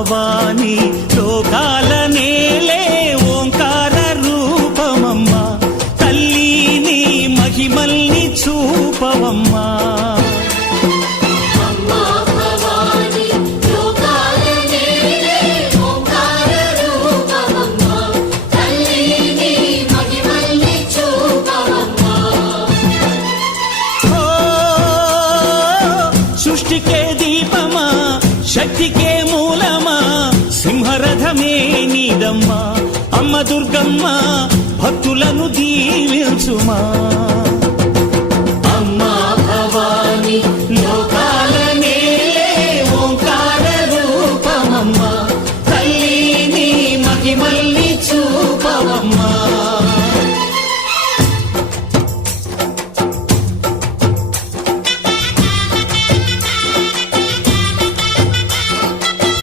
భవాని లోకాల నేలే ఓంకార రూపమమ్మా తల్లి నీ మహిమల్ని చూపవమ్మా సృష్టికే దీపమా శక్తికే మూలమా సింహరథమే నీదమ్మా అమ్మ దుర్గమ్మ భక్తులను దీవించుమా